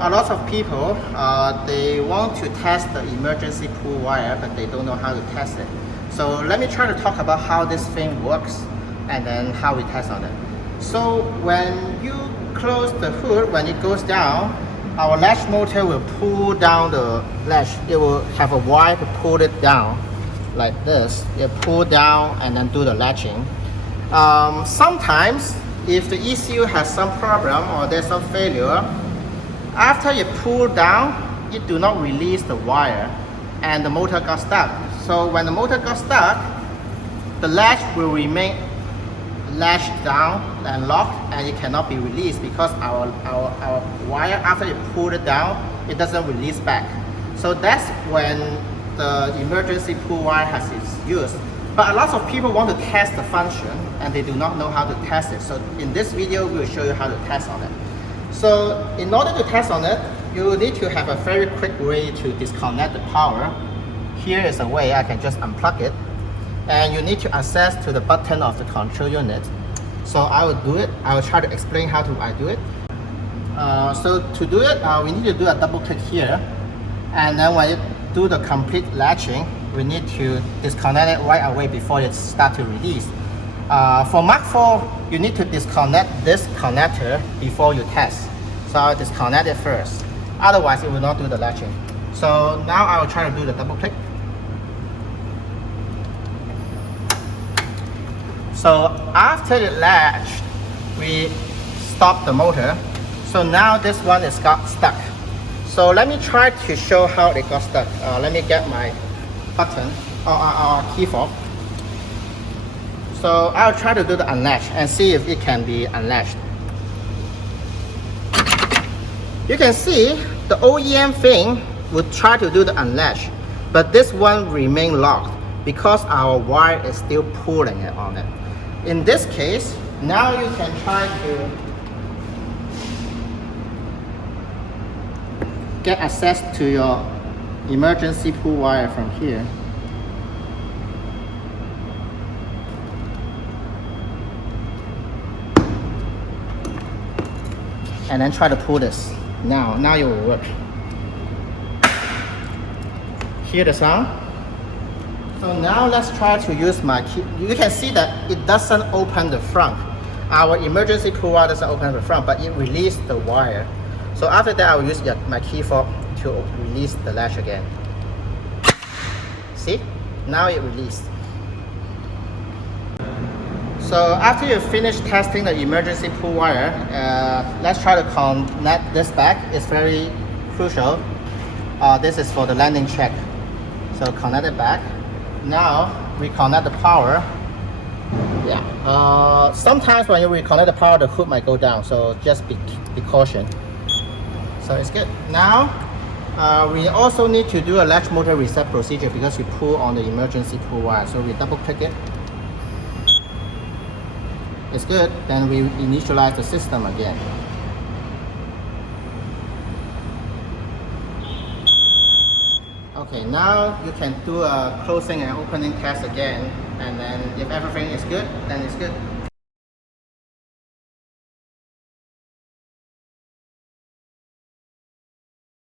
A lot of people, they want to test the emergency pull wire, but they don't know how to test it. So let me try to talk about how this thing works and then how we test on it. So when you close the hood, when it goes down, our latch motor will pull down the latch. It will have a wire to pull it down like this. It pull down and then do the latching. Sometimes if the ECU has some problem or there's some failure, after you pull down, it do not release the wire and the motor got stuck. So when the motor got stuck, the latch will remain latched down and locked, and it cannot be released because our wire, after you pull it down, it doesn't release back. So that's when the emergency pull wire has its use. But a lot of people want to test the function and they do not know how to test it. So in this video, we will show you how to test on it. So in order to test on it, you need to have a very quick way to disconnect the power. Here is a way I can just unplug it. And you need to access to the button of the control unit. So I will do it. I will try to explain how I do it. So to do it, we need to do a double click here. And then when you do the complete latching, we need to disconnect it right away before it starts to release. For Mark IV, you need to disconnect this connector before you test. So I'll disconnect it first. Otherwise, it will not do the latching. So now I will try to do the double click. So after the latch, we stop the motor. So now this one is got stuck. So let me try to show how it got stuck. Let me get my button or key fob. So I'll try to do the unlatch and see if it can be unlatched. You can see the OEM thing would try to do the unlatch, but this one remain locked because our wire is still pulling it on it. In this case, now you can try to get access to your emergency pull wire from here. And then try to pull this. Now it will work. Hear the sound? So now let's try to use my key. You can see that it doesn't open the front. Our emergency pull wire doesn't open the front, but it released the wire. So after that, I will use my key fob to release the latch again. See? Now it released. So after you finish testing the emergency pull wire, let's try to connect this back. It's very crucial. This is for the landing check. So connect it back. Now reconnect the power. Yeah. Sometimes when you reconnect the power, the hood might go down. So just be caution. So it's good. Now we also need to do a latch motor reset procedure because we pull on the emergency pull wire. So we double click it. It's good. Then we initialize the system again. Okay, now you can do a closing and opening test again, and then if everything is good, then it's good.